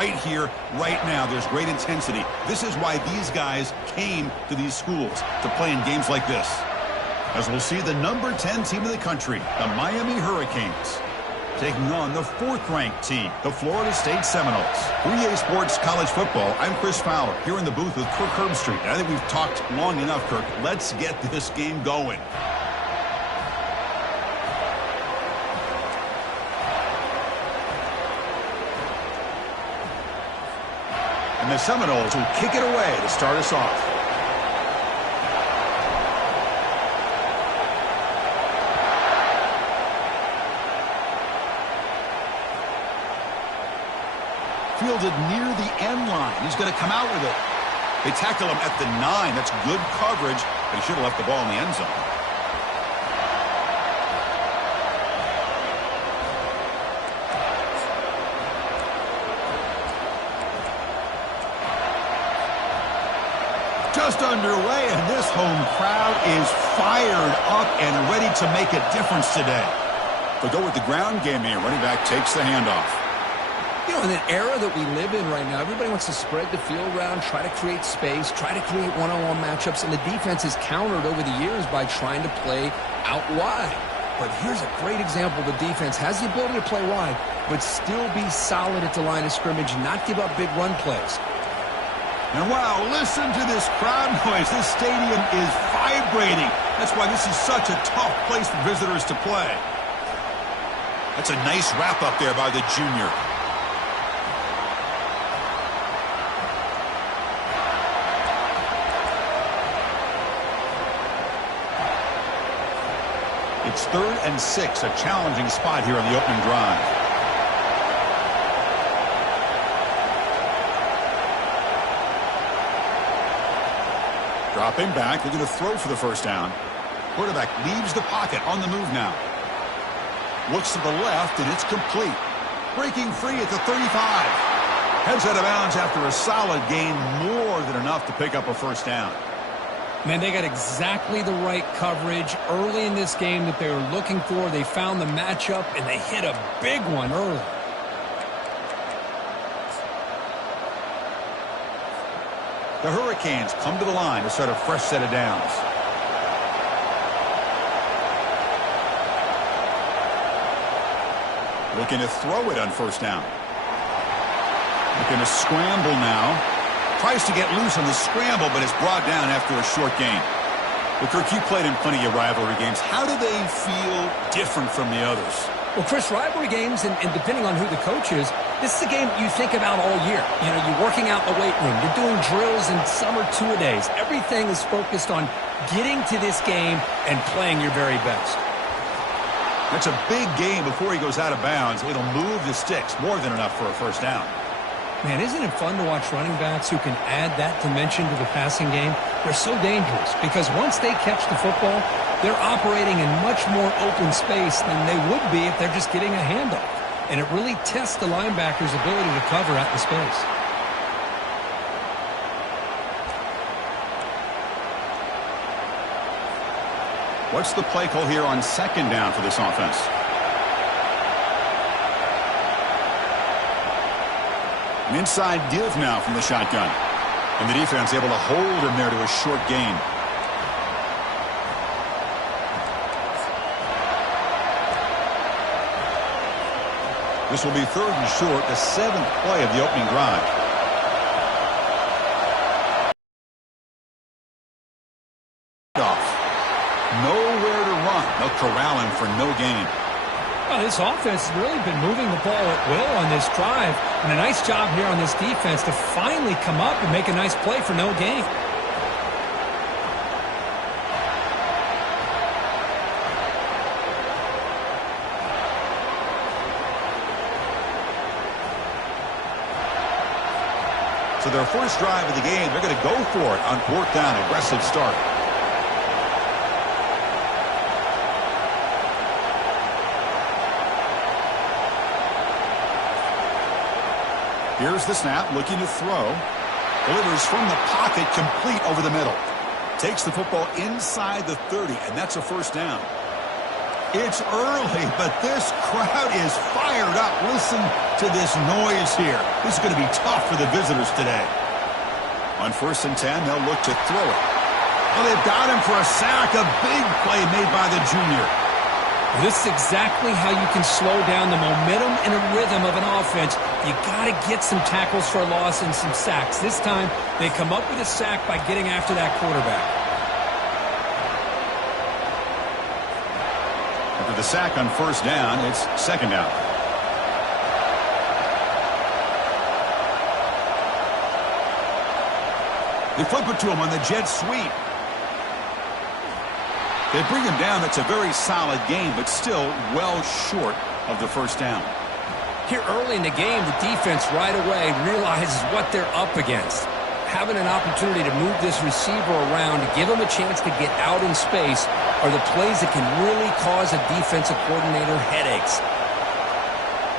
right here, right now. There's great intensity. This is why these guys came to these schools, to play in games like this. As we'll see the number 10 team in the country, the Miami Hurricanes, taking on the 4th-ranked team, the Florida State Seminoles. 3A Sports College Football, I'm Chris Fowler, here in the booth with Kirk Herbstreit. I think we've talked long enough, Kirk. Let's get this game going. And the Seminoles will kick it away to start us off. Fielded near the end line. He's going to come out with it. They tackle him at the 9. That's good coverage, but he should have left the ball in the end zone. Just underway, and this home crowd is fired up and ready to make a difference today. They'll go with the ground game here. Running back takes the handoff. You know, in an era that we live in right now, everybody wants to spread the field around, try to create space, try to create one-on-one matchups, and the defense has countered over the years by trying to play out wide. But here's a great example. The defense has the ability to play wide, but still be solid at the line of scrimmage, not give up big run plays. And wow, listen to this crowd noise. This stadium is vibrating. That's why this is such a tough place for visitors to play. That's a nice wrap up there by the junior. It's 3rd and 6, a challenging spot here on the opening drive. Dropping back, they're going to throw for the first down. Quarterback leaves the pocket on the move now. Looks to the left, and it's complete. Breaking free at the 35. Heads out of bounds after a solid gain, more than enough to pick up a first down. Man, they got exactly the right coverage early in this game that they were looking for. They found the matchup, and they hit a big one early. The Hurricanes come to the line to start a fresh set of downs. Looking to throw it on first down. Looking to scramble now. Tries to get loose on the scramble, but it's brought down after a short gain. Well, Kirk, you played in plenty of rivalry games. How do they feel different from the others? Well, Chris, rivalry games, and depending on who the coach is, this is a game you think about all year. You know, you're working out in the weight room. You're doing drills in summer two-a-days. Everything is focused on getting to this game and playing your very best. That's a big game before he goes out of bounds. It'll move the sticks more than enough for a first down. Man, isn't it fun to watch running backs who can add that dimension to the passing game? They're so dangerous because once they catch the football, they're operating in much more open space than they would be if they're just getting a handoff. And it really tests the linebacker's ability to cover out in space. What's the play call here on second down for this offense? An inside give now from the shotgun. And the defense able to hold him there to a short gain. This will be 3rd and short, the 7th play of the opening drive. Nowhere to run. They'll corral him for no gain. Well, this offense has really been moving the ball at will on this drive. And a nice job here on this defense to finally come up and make a nice play for no gain. So their first drive of the game, they're going to go for it on 4th down. Aggressive start. Here's the snap, looking to throw. Delivers from the pocket, complete over the middle. Takes the football inside the 30, and that's a first down. It's early, but this crowd is fired up. Listen to this noise here. This is going to be tough for the visitors today. On 1st and 10, they'll look to throw it. Oh, they've got him for a sack. A big play made by the junior. This is exactly how you can slow down the momentum and a rhythm of an offense. You got to get some tackles for loss and some sacks. This time, they come up with a sack by getting after that quarterback. After the sack on 1st down, it's 2nd down. They flip it to him on the jet sweep. They bring him down. That's a very solid game, but still well short of the 1st down. Here early in the game, the defense right away realizes what they're up against. Having an opportunity to move this receiver around to give him a chance to get out in space are the plays that can really cause a defensive coordinator headaches.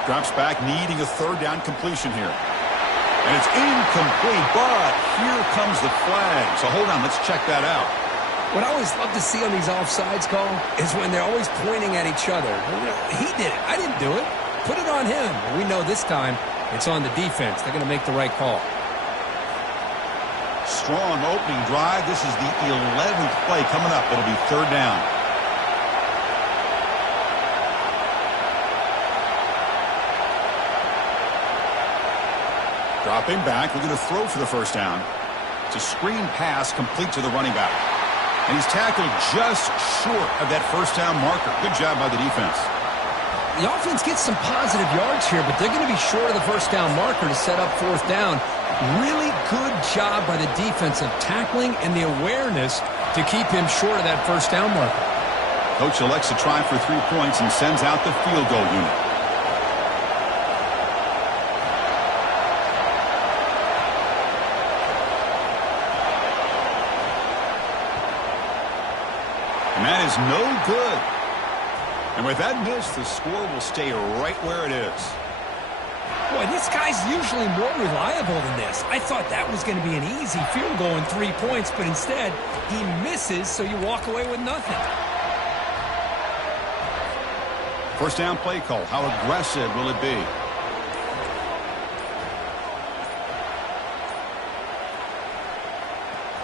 Drops back, needing a 3rd down completion here. And it's incomplete, but here comes the flag. So hold on, let's check that out. What I always love to see on these offsides call is when they're always pointing at each other. He did it. I didn't do it. Put it on him. We know this time it's on the defense. They're going to make the right call. Strong opening drive. This is the 11th play coming up. It'll be 3rd down. Dropping back. Looking to throw for the 1st down. It's a screen pass complete to the running back. And he's tackled just short of that 1st down marker. Good job by the defense. The offense gets some positive yards here, but they're going to be short of the 1st down marker to set up 4th down. Really good job by the defense of tackling and the awareness to keep him short of that 1st down marker. Coach elects to try for 3 points and sends out the field goal unit. And that is no good. And with that miss, the score will stay right where it is. Boy, this guy's usually more reliable than this. I thought that was going to be an easy field goal in 3 points, but instead, he misses, so you walk away with nothing. 1st down play call. How aggressive will it be?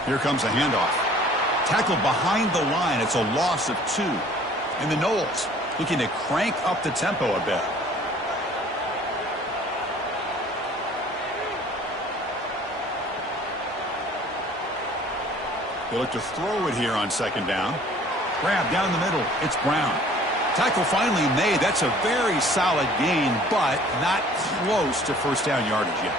Here comes a handoff. Tackled behind the line. It's a loss of 2. And the Noles looking to crank up the tempo a bit. They look to throw it here on 2nd down. Grab down the middle. It's Brown. Tackle finally made. That's a very solid gain, but not close to 1st down yardage yet.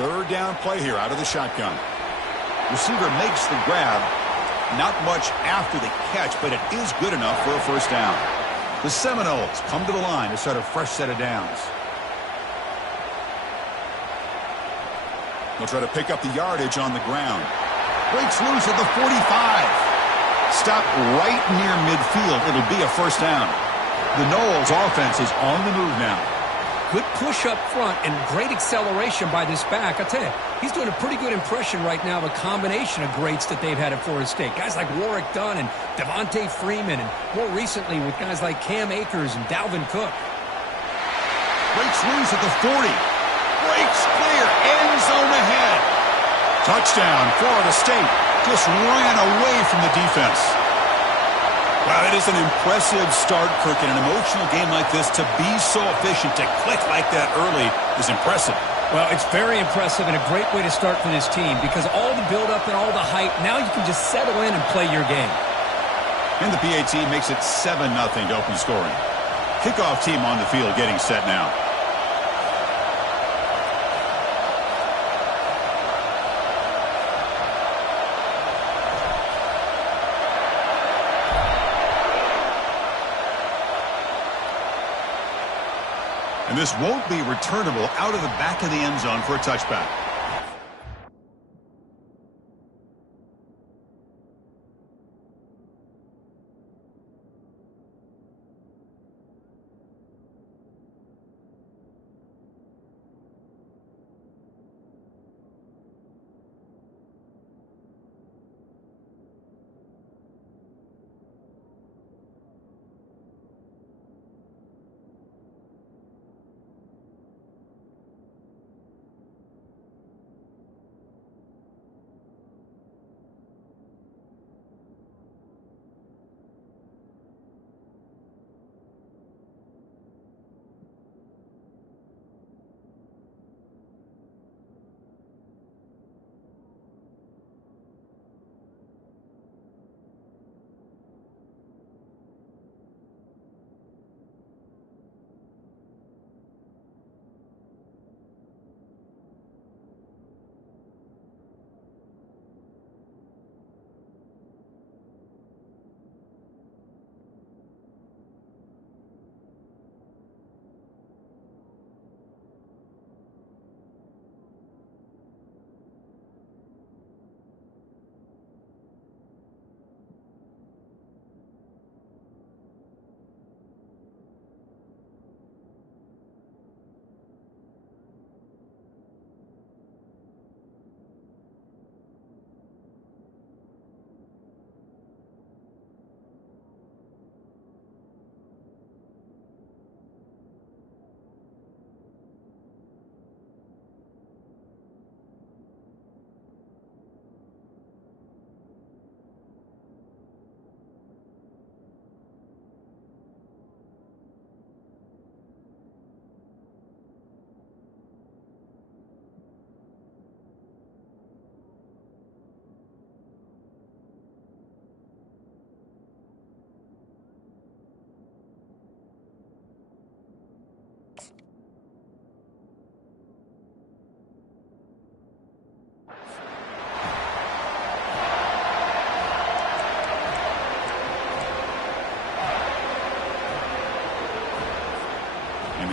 Third down play here out of the shotgun. Receiver makes the grab. Not much after the catch, but it is good enough for a 1st down. The Seminoles come to the line to start a fresh set of downs. They'll try to pick up the yardage on the ground. Breaks loose at the 45. Stopped right near midfield. It'll be a 1st down. The Noles offense is on the move now. Good push up front and great acceleration by this back. I tell you, he's doing a pretty good impression right now of a combination of greats that they've had at Florida State. Guys like Warwick Dunn and Devontae Freeman, and more recently with guys like Cam Akers and Dalvin Cook. Breaks loose at the 40. Breaks clear. End zone ahead. Touchdown, Florida State. Just ran away from the defense. Wow, it is an impressive start, Kirk. In an emotional game like this, to be so efficient, to click like that early is impressive. Well, it's very impressive and a great way to start for this team because all the build-up and all the hype, now you can just settle in and play your game. And the PAT makes it 7-0 to open scoring. Kickoff team on the field getting set now. And this won't be returnable out of the back of the end zone for a touchback.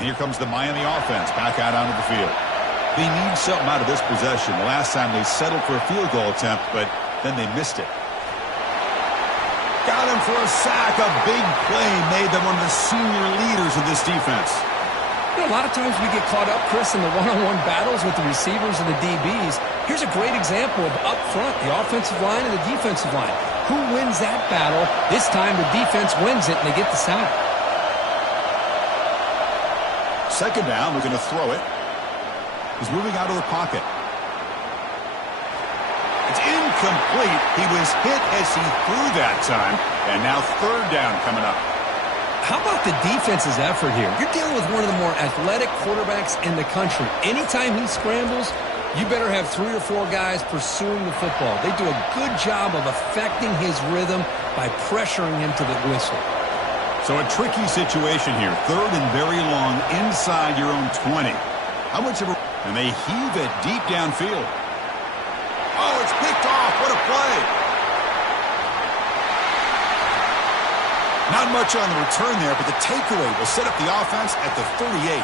here comes the Miami offense back out onto the field. They need something out of this possession. The last time they settled for a field goal attempt, but then they missed it. Got him for a sack. A big play made by one of the senior leaders of this defense. You know, a lot of times we get caught up, Chris, in the one-on-one battles with the receivers and the DBs. Here's a great example of up front, the offensive line and the defensive line. Who wins that battle? This time the defense wins it, and they get the sack. Second down, looking to throw it. He's moving out of the pocket. It's incomplete. He was hit as he threw that time. And now third down coming up. How about the defense's effort here? You're dealing with one of the more athletic quarterbacks in the country. Anytime he scrambles, you better have 3 or 4 guys pursuing the football. They do a good job of affecting his rhythm by pressuring him to the whistle. So a tricky situation here. Third and very long inside your own 20. How much of a... And they heave it deep downfield. Oh, it's picked off. What a play. Not much on the return there, but the takeaway will set up the offense at the 38.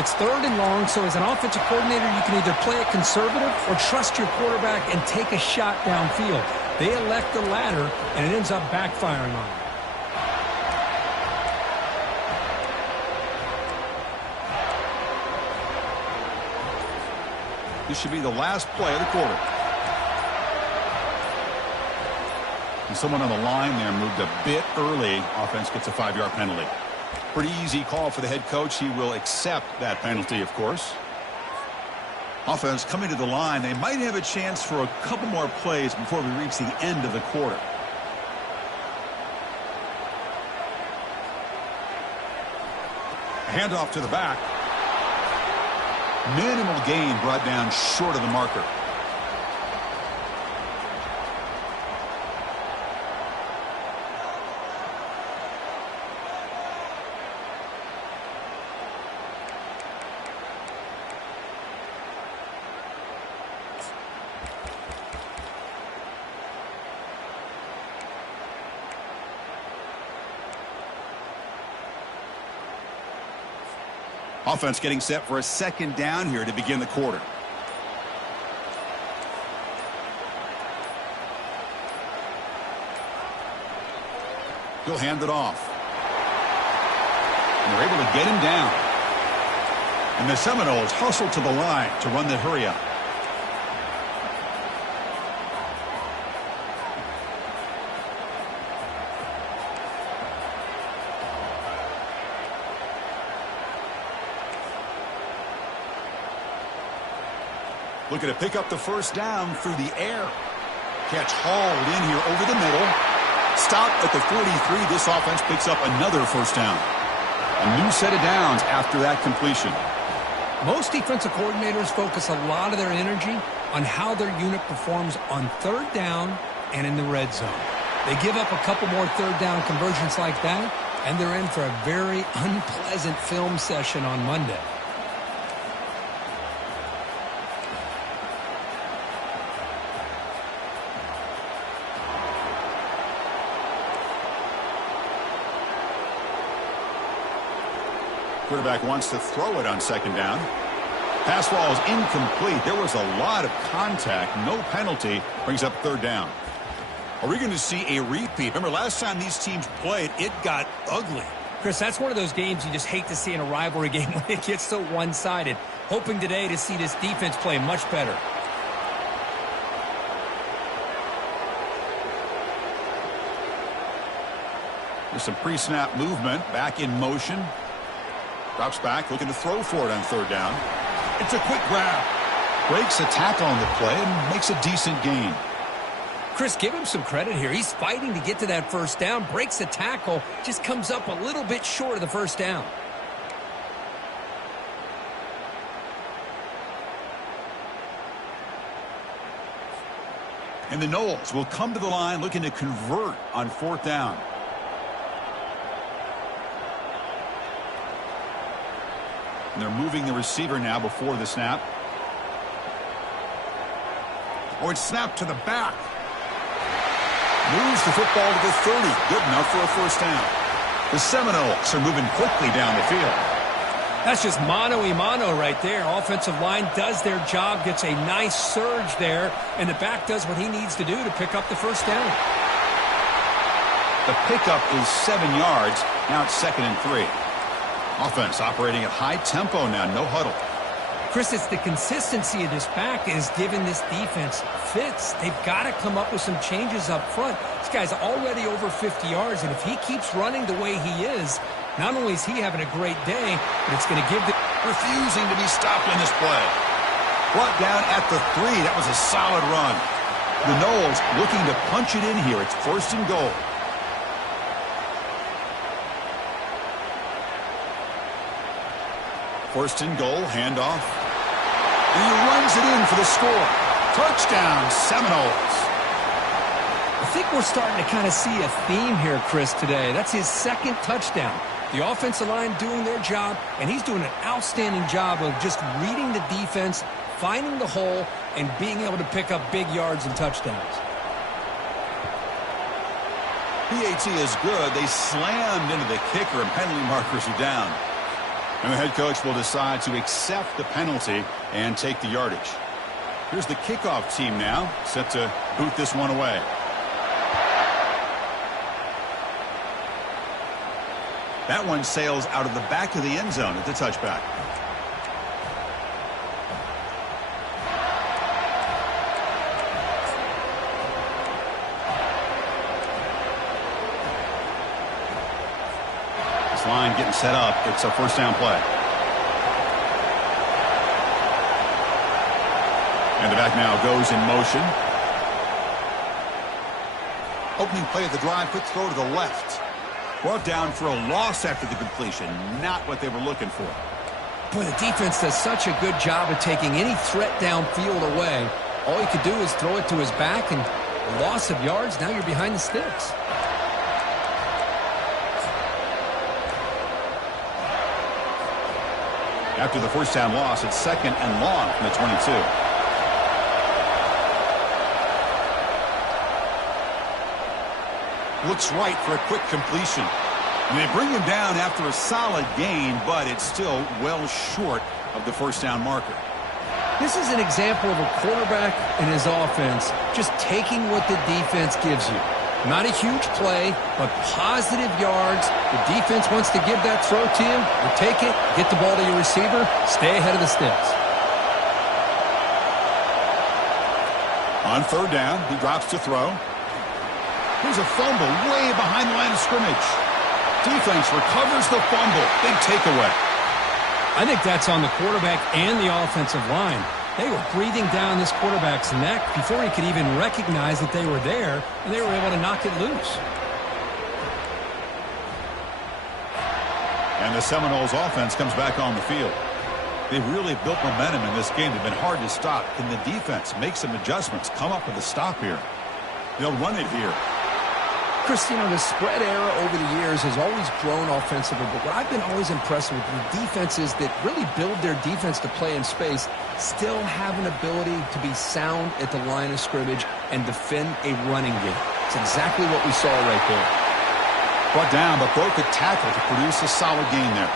It's third and long, so as an offensive coordinator, you can either play it conservative or trust your quarterback and take a shot downfield. They elect the latter, and it ends up backfiring on them. This should be the last play of the quarter. And someone on the line there moved a bit early. Offense gets a 5-yard penalty. Pretty easy call for the head coach. He will accept that penalty, of course. Offense coming to the line. They might have a chance for a couple more plays before we reach the end of the quarter. Handoff to the back. Minimal gain brought down short of the marker. Offense getting set for a second down here to begin the quarter. He'll hand it off. And they're able to get him down. And the Seminoles hustle to the line to run the hurry up. Looking to pick up the first down through the air. Catch hauled in here over the middle. Stop at the 43. This offense picks up another first down. A new set of downs after that completion. Most defensive coordinators focus a lot of their energy on how their unit performs on third down and in the red zone. They give up a couple more third down conversions like that, and they're in for a very unpleasant film session on Monday. Quarterback wants to throw it on second down. Pass ball is incomplete. There was a lot of contact. No penalty. Brings up third down. Are we going to see a repeat? Remember, last time these teams played, it got ugly. Chris, that's one of those games you just hate to see in a rivalry game when it gets so one-sided. Hoping today to see this defense play much better. There's some pre-snap movement. Back in motion. Drops back, looking to throw for it on third down. It's a quick grab. Breaks a tackle on the play and makes a decent gain. Chris, give him some credit here. He's fighting to get to that first down. Breaks a tackle. Just comes up a little bit short of the first down. And the Noles will come to the line looking to convert on fourth down. And they're moving the receiver now before the snap. Oh, it's snapped to the back. Moves the football to the 30. Good enough for a first down. The Seminoles are moving quickly down the field. That's just mano-a-mano right there. Offensive line does their job, gets a nice surge there, and the back does what he needs to do to pick up the first down. The pickup is 7 yards. Now it's 2nd and 3. Offense operating at high tempo now, no huddle. Chris, it's the consistency of this back is giving this defense fits. They've got to come up with some changes up front. This guy's already over 50 yards, and if he keeps running the way he is, not only is he having a great day, but it's going to give the... Refusing to be stopped in this play. Brought down at the 3. That was a solid run. The Noles looking to punch it in here. It's 1st and goal. First and goal, handoff. And he runs it in for the score. Touchdown, Seminoles. I think we're starting to kind of see a theme here, Chris, today. That's his 2nd touchdown. The offensive line doing their job, and he's doing an outstanding job of just reading the defense, finding the hole, and being able to pick up big yards and touchdowns. PAT is good. They slammed into the kicker, and penalty markers are down. And the head coach will decide to accept the penalty and take the yardage. Here's the kickoff team now, set to boot this one away. That one sails out of the back of the end zone at the touchback. This line getting set up. It's a 1st down play. And the back now goes in motion. Opening play of the drive, quick throw to the left. Brought down for a loss after the completion. Not what they were looking for. Boy, the defense does such a good job of taking any threat downfield away. All you could do is throw it to his back, and a loss of yards, now you're behind the sticks. After the 1st down loss, it's 2nd and long from the 22. Looks right for a quick completion. And they bring him down after a solid gain, but it's still well short of the 1st down marker. This is an example of a quarterback and his offense just taking what the defense gives you. Not a huge play, but positive yards. The defense wants to give that throw to you. You take it, get the ball to your receiver, stay ahead of the sticks. On 3rd down, he drops to throw. Here's a fumble way behind the line of scrimmage. Defense recovers the fumble. Big takeaway. I think that's on the quarterback and the offensive line. They were breathing down this quarterback's neck before he could even recognize that they were there, and they were able to knock it loose. And the Seminoles offense comes back on the field. They've really built momentum in this game. They've been hard to stop. Can the defense make some adjustments, come up with a stop here? They'll run it here. Chris, you know, the spread era over the years has always grown offensively, but what I've been always impressed with the defenses that really build their defense to play in space still have an ability to be sound at the line of scrimmage and defend a running game. It's exactly what we saw right there. Brought down, but broke a tackle to produce a solid gain there.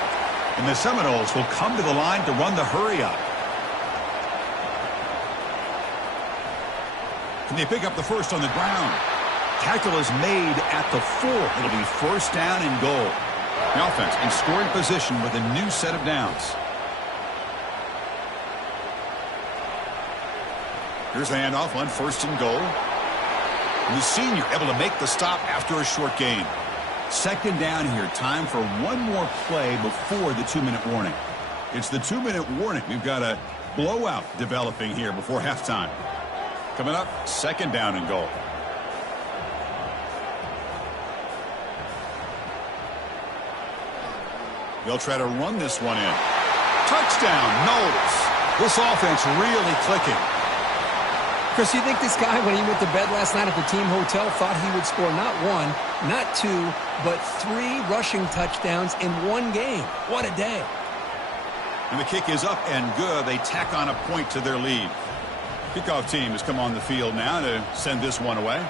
And the Seminoles will come to the line to run the hurry-up. Can they pick up the first on the ground? Tackle is made at the 4. It'll be 1st down and goal. The offense in scoring position with a new set of downs. Here's the handoff on 1st and goal. And the senior able to make the stop after a short gain. 2nd down here. Time for one more play before the 2-minute warning. It's the 2-minute warning. We've got a blowout developing here before halftime. Coming up, 2nd down and goal. They'll try to run this one in. Touchdown, Noles. This offense really clicking. Chris, you think this guy, when he went to bed last night at the team hotel, thought he would score not 1, not 2, but 3 rushing touchdowns in one game? What a day. And the kick is up and good. They tack on a point to their lead. Kickoff team has come on the field now to send this one away.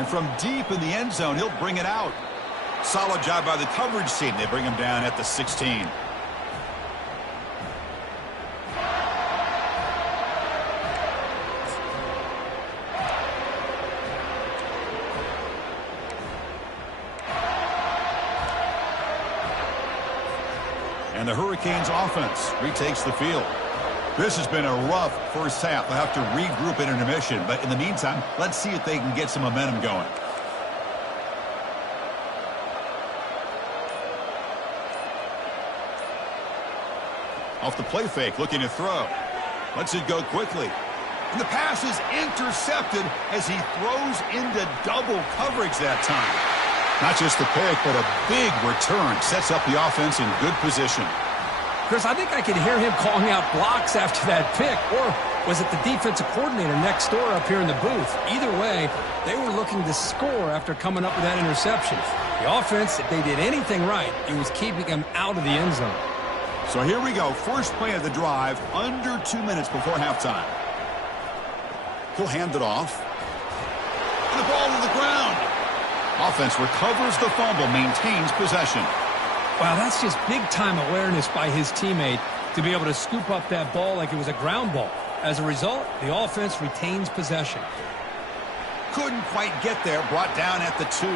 And from deep in the end zone, he'll bring it out. Solid job by the coverage team. They bring him down at the 16. And the Hurricanes offense retakes the field. This has been a rough first half. They'll have to regroup in intermission. But in the meantime, let's see if they can get some momentum going. Off the play fake, looking to throw. Lets it go quickly. And the pass is intercepted as he throws into double coverage that time. Not just the pick, but a big return. Sets up the offense in good position. Chris, I think I could hear him calling out blocks after that pick. Or was it the defensive coordinator next door up here in the booth? Either way, they were looking to score after coming up with that interception. The offense, if they did anything right, it was keeping them out of the end zone. So here we go. First play of the drive, under 2 minutes before halftime. He'll hand it off. And the ball to the ground. Offense recovers the fumble, maintains possession. Wow, that's just big-time awareness by his teammate to be able to scoop up that ball like it was a ground ball. As a result, the offense retains possession. Couldn't quite get there, brought down at the 2.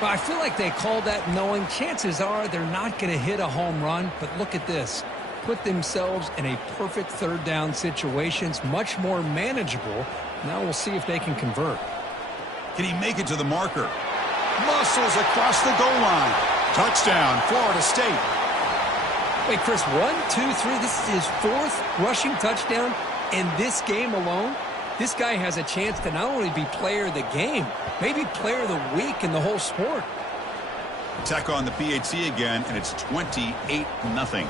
But I feel like they called that knowing chances are they're not going to hit a home run. But look at this. Put themselves in a perfect third down situation. It's much more manageable. Now we'll see if they can convert. Can he make it to the marker? Muscles across the goal line. Touchdown, Florida State. Wait, Chris, 1, 2, 3. This is his 4th rushing touchdown in this game alone. This guy has a chance to not only be player of the game, maybe player of the week in the whole sport. Attack on the PAT again, and it's 28-0.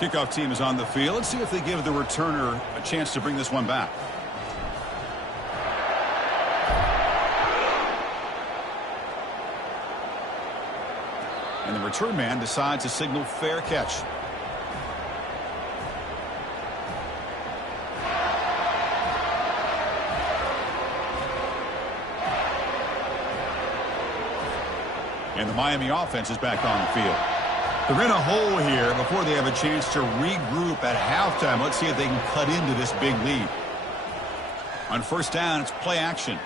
Kickoff team is on the field. Let's see if they give the returner a chance to bring this one back. And the return man decides to signal fair catch. And the Miami offense is back on the field. They're in a hole here before they have a chance to regroup at halftime. Let's see if they can cut into this big lead. On first down, it's play action.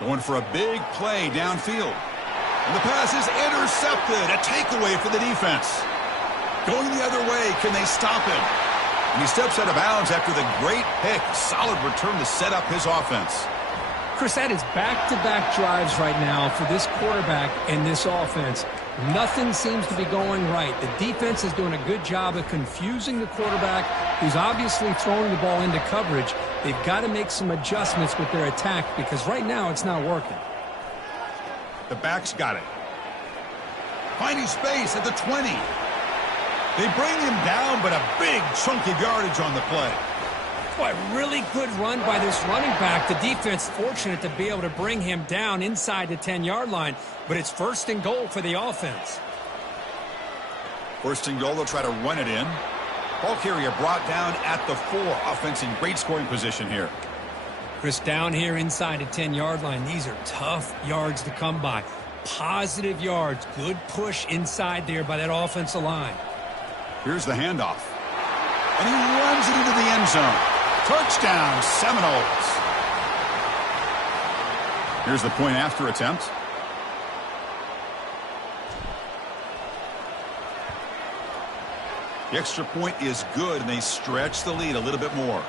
Going for a big play downfield. And the pass is intercepted. A takeaway for the defense. Going the other way. Can they stop him? And he steps out of bounds after the great pick. Solid return to set up his offense. Chris, that is back-to-back drives right now for this quarterback and this offense. Nothing seems to be going right. The defense is doing a good job of confusing the quarterback, who's obviously throwing the ball into coverage. They've got to make some adjustments with their attack because right now it's not working. The back's got it. Finding space at the 20. They bring him down, but a big chunk of yardage on the play. Boy, really good run by this running back. The defense fortunate to be able to bring him down inside the 10-yard line, but it's 1st and goal for the offense. 1st and goal, they'll try to run it in. Ball carrier brought down at the 4. Offense in great scoring position here. Chris, down here inside the 10-yard line, these are tough yards to come by. Positive yards, good push inside there by that offensive line. Here's the handoff. And he runs it into the end zone. Touchdown, Seminoles. Here's the point after attempt. The extra point is good, and they stretch the lead a little bit more.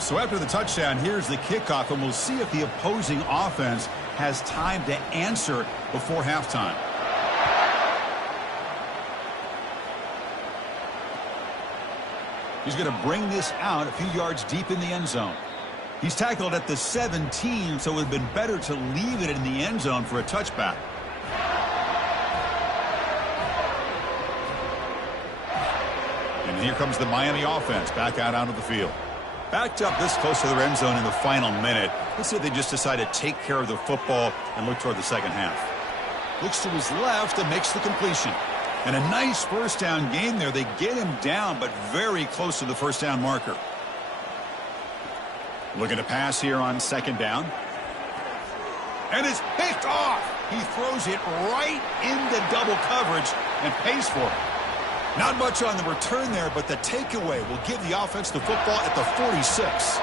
So after the touchdown, here's the kickoff, and we'll see if the opposing offense has time to answer before halftime. He's going to bring this out a few yards deep in the end zone. He's tackled at the 17, so it would have been better to leave it in the end zone for a touchback. And here comes the Miami offense back out onto the field. Backed up this close to their end zone in the final minute. Let's see if they just decide to take care of the football and look toward the second half. Looks to his left and makes the completion. And a nice first down gain there. They get him down, but very close to the first down marker. Looking to pass here on second down. And it's picked off. He throws it right into double coverage and pays for it. Not much on the return there, but the takeaway will give the offense the football at the 46.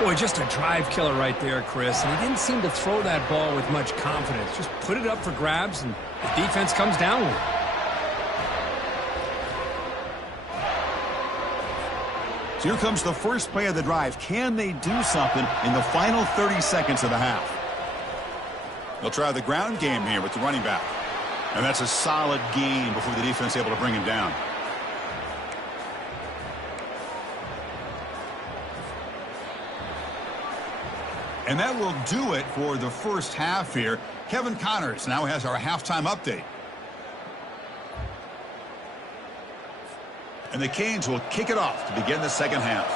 Boy, just a drive killer right there, Chris. And he didn't seem to throw that ball with much confidence. Just put it up for grabs, and the defense comes down with it. So here comes the first play of the drive. Can they do something in the final 30 seconds of the half? They'll try the ground game here with the running back. And that's a solid gain before the defense is able to bring him down. And that will do it for the first half here. Kevin Connors now has our halftime update. And the Canes will kick it off to begin the second half.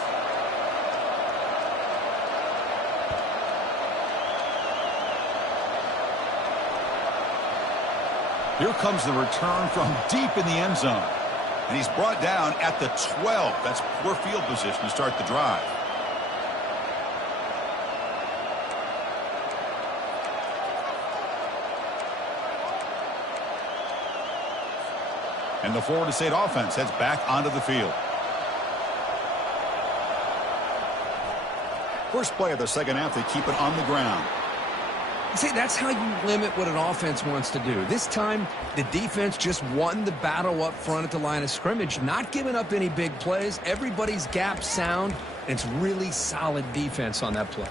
Here comes the return from deep in the end zone. And he's brought down at the 12. That's poor field position to start the drive. And the Florida State offense heads back onto the field. First play of the second half, they keep it on the ground. See, that's how you limit what an offense wants to do. This time, the defense just won the battle up front at the line of scrimmage, not giving up any big plays. Everybody's gap sound, and it's really solid defense on that play.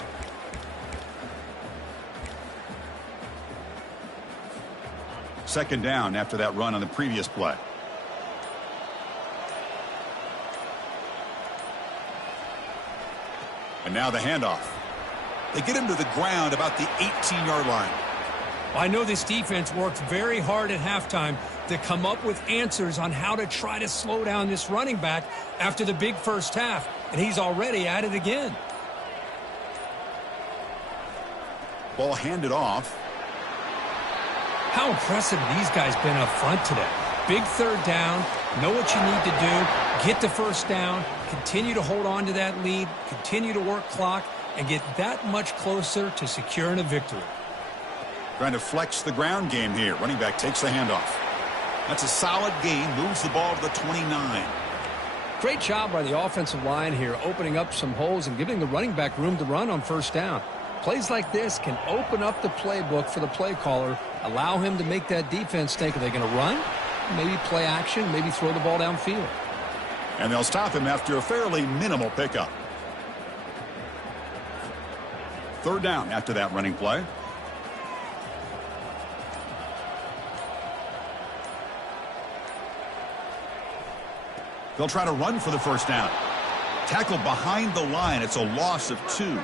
Second down after that run on the previous play. And now the handoff. They get him to the ground about the 18-yard line. I know this defense worked very hard at halftime to come up with answers on how to try to slow down this running back after the big first half, and he's already at it again. Ball handed off. How impressive these guys been up front today. Big third down, know what you need to do, get the first down, continue to hold on to that lead, continue to work clock, and get that much closer to securing a victory. Trying to flex the ground game here. Running back takes the handoff. That's a solid gain, moves the ball to the 29. Great job by the offensive line here, opening up some holes and giving the running back room to run on first down. Plays like this can open up the playbook for the play caller, allow him to make that defense think, are they going to run? Maybe play action, maybe throw the ball downfield. And they'll stop him after a fairly minimal pickup. Third down after that running play. They'll try to run for the first down. Tackle behind the line. It's a loss of 2.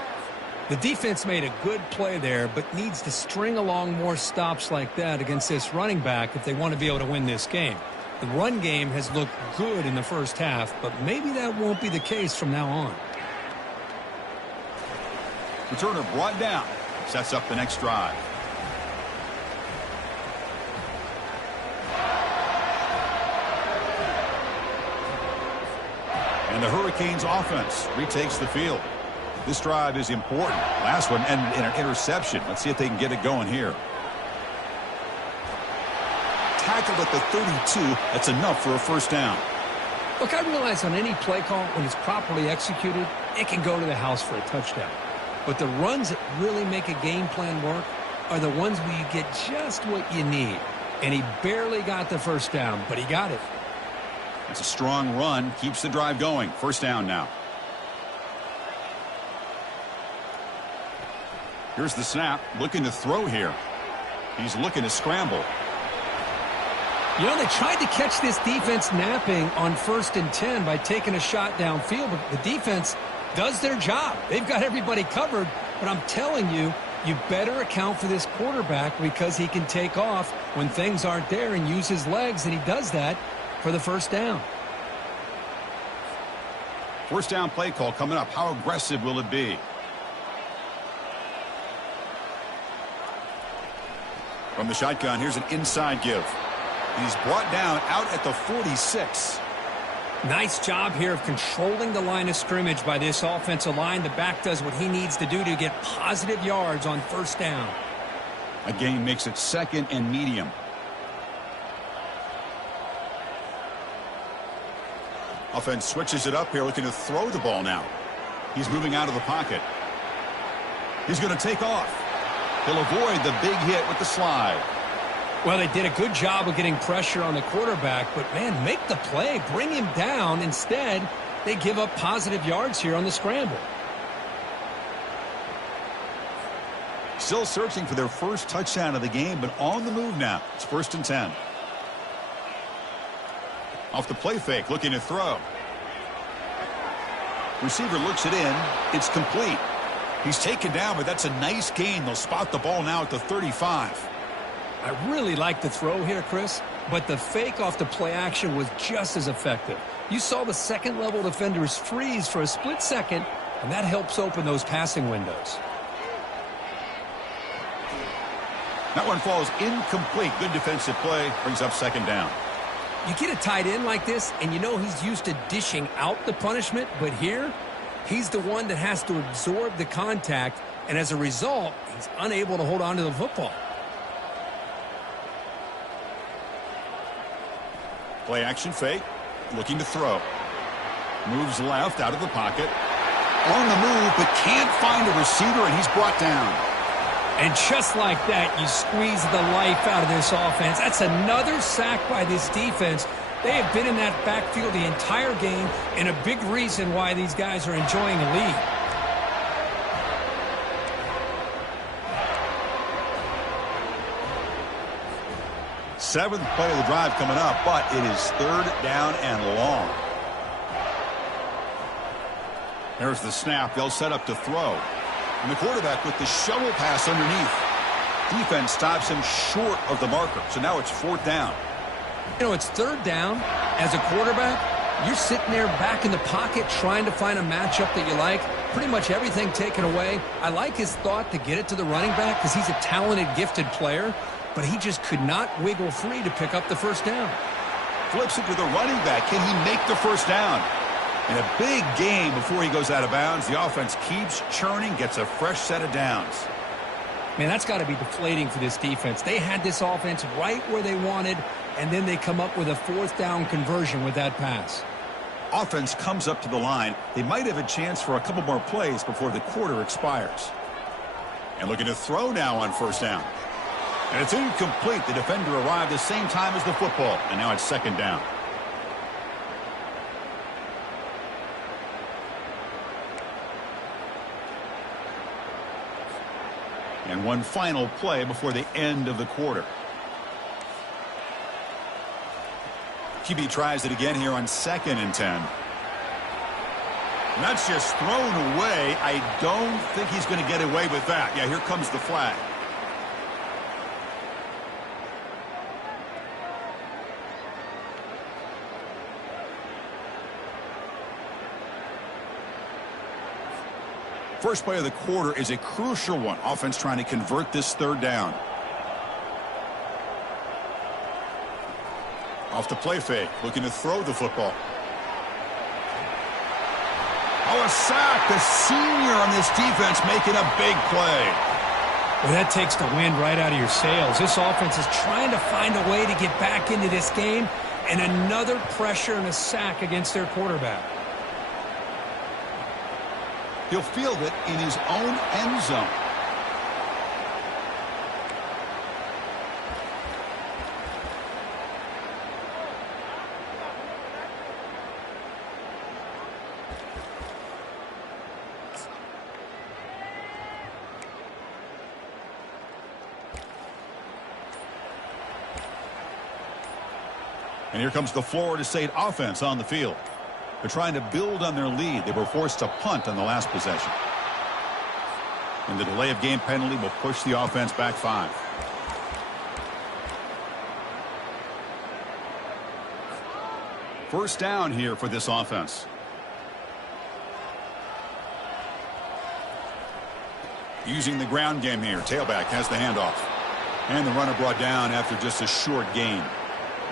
The defense made a good play there, but needs to string along more stops like that against this running back if they want to be able to win this game. The run game has looked good in the first half, but maybe that won't be the case from now on. Returner brought down. Sets up the next drive. And the Hurricanes offense retakes the field. This drive is important. Last one ended in an interception. Let's see if they can get it going here. Tackled at the 32. That's enough for a first down. Look, I realize on any play call, when it's properly executed, it can go to the house for a touchdown. But the runs that really make a game plan work are the ones where you get just what you need. And he barely got the first down, but he got it. It's a strong run. Keeps the drive going. First down now. Here's the snap. Looking to throw here. He's looking to scramble. You know, they tried to catch this defense napping on 1st and 10 by taking a shot downfield, but the defense does their job. They've got everybody covered, but I'm telling you, you better account for this quarterback because he can take off when things aren't there and use his legs, and he does that for the first down. First down play call coming up. How aggressive will it be? From the shotgun, here's an inside give. He's brought down out at the 46. Nice job here of controlling the line of scrimmage by this offensive line. The back does what he needs to do to get positive yards on first down. A gain makes it 2nd and medium. Offense switches it up here, looking to throw the ball now. He's moving out of the pocket. He's going to take off. He'll avoid the big hit with the slide. Well, they did a good job of getting pressure on the quarterback, but, man, make the play. Bring him down. Instead, they give up positive yards here on the scramble. Still searching for their first touchdown of the game, but on the move now. It's 1st and 10. Off the play fake, looking to throw. Receiver looks it in. It's complete. He's taken down, but that's a nice gain. They'll spot the ball now at the 35. I really like the throw here, Chris, but the fake off the play action was just as effective. You saw the second-level defenders freeze for a split second, and that helps open those passing windows. That one falls incomplete. Good defensive play. Brings up 2nd down. You get a tight end like this, and you know he's used to dishing out the punishment, but here, he's the one that has to absorb the contact, and as a result, he's unable to hold on to the football. Play action fake. Looking to throw. Moves left out of the pocket. On the move, but can't find a receiver, and he's brought down. And just like that, you squeeze the life out of this offense. That's another sack by this defense. They have been in that backfield the entire game, and a big reason why these guys are enjoying a lead. Seventh play of the drive coming up, but it is 3rd down and long. There's the snap. They'll set up to throw. And the quarterback with the shovel pass underneath. Defense stops him short of the marker. So now it's 4th down. You know, it's 3rd down. As a quarterback, you're sitting there back in the pocket trying to find a matchup that you like. Pretty much everything taken away. I like his thought to get it to the running back because he's a talented, gifted player. But he just could not wiggle free to pick up the first down. Flips it to the running back. Can he make the first down? And a big gain before he goes out of bounds. The offense keeps churning, gets a fresh set of downs. Man, that's got to be deflating for this defense. They had this offense right where they wanted, and then they come up with a 4th down conversion with that pass. Offense comes up to the line. They might have a chance for a couple more plays before the quarter expires. And looking to throw now on first down. And it's incomplete. The defender arrived the same time as the football, and now it's 2nd down. And one final play before the end of the quarter. QB tries it again here on 2nd and 10. And that's just thrown away. I don't think he's going to get away with that. Yeah, here comes the flag. First play of the quarter is a crucial one. Offense trying to convert this 3rd down. Off the play fake, looking to throw the football. Oh, a sack. The senior on this defense making a big play. Well, that takes the wind right out of your sails. This offense is trying to find a way to get back into this game, and another pressure and a sack against their quarterback. He'll field it in his own end zone. And here comes the Florida State offense on the field. They're trying to build on their lead. They were forced to punt on the last possession. And the delay of game penalty will push the offense back 5. First down here for this offense. Using the ground game here. Tailback has the handoff. And the runner brought down after just a short gain.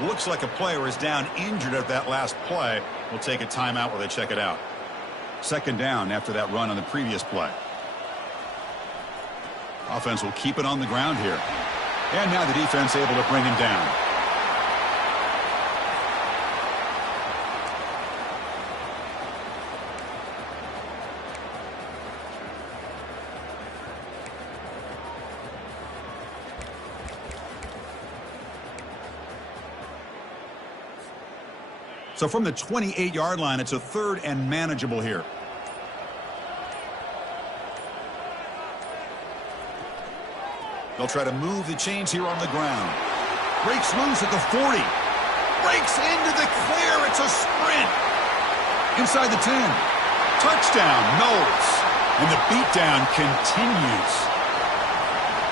Looks like a player is down injured at that last play. We'll take a timeout while they check it out. Second down after that run on the previous play. Offense will keep it on the ground here. And now the defense able to bring him down. So from the 28-yard line, it's a third and manageable here. They'll try to move the chains here on the ground. Breaks loose at the 40. Breaks into the clear. It's a sprint. Inside the 10. Touchdown, Knowles. And the beatdown continues.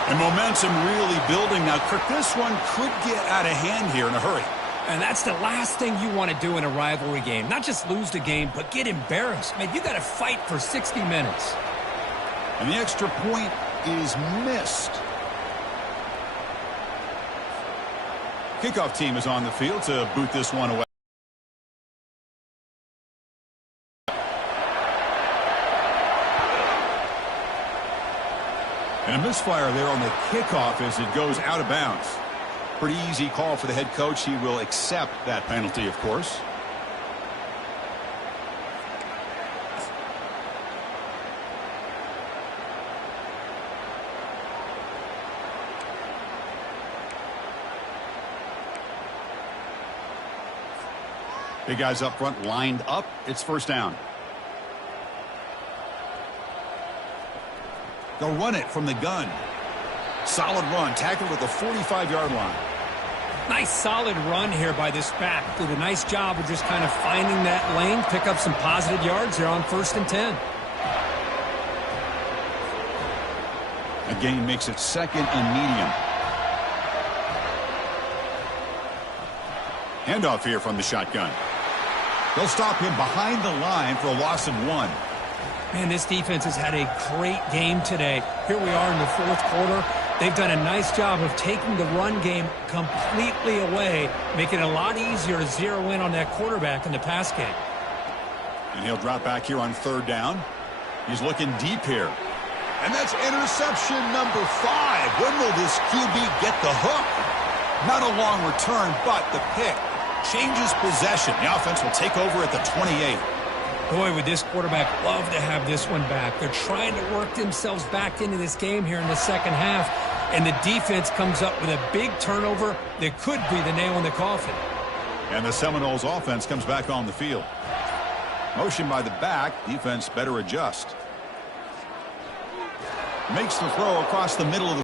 And momentum really building. Now, Kirk, this one could get out of hand here in a hurry. And that's the last thing you want to do in a rivalry game. Not just lose the game, but get embarrassed. Man, you got to fight for 60 minutes. And the extra point is missed. Kickoff team is on the field to boot this one away. And a misfire there on the kickoff as it goes out of bounds. Pretty easy call for the head coach. He will accept that penalty, of course. Big guys up front lined up. It's first down. They'll run it from the gun. Solid run, tackled at the 45-yard line. Nice solid run here by this back. Did a nice job of just kind of finding that lane, pick up some positive yards there on 1st and 10. A gain makes it 2nd and medium. Handoff here from the shotgun. They'll stop him behind the line for a loss of 1. Man, this defense has had a great game today. Here we are in the 4th quarter. They've done a nice job of taking the run game completely away, making it a lot easier to zero in on that quarterback in the pass game. And he'll drop back here on 3rd down. He's looking deep here. And that's interception number 5. When will this QB get the hook? Not a long return, but the pick changes possession. The offense will take over at the 28. Boy, would this quarterback love to have this one back. They're trying to work themselves back into this game here in the second half, and the defense comes up with a big turnover that could be the nail in the coffin. And the Seminoles offense comes back on the field. Motion by the back. Defense better adjust. Makes the throw across the middle of the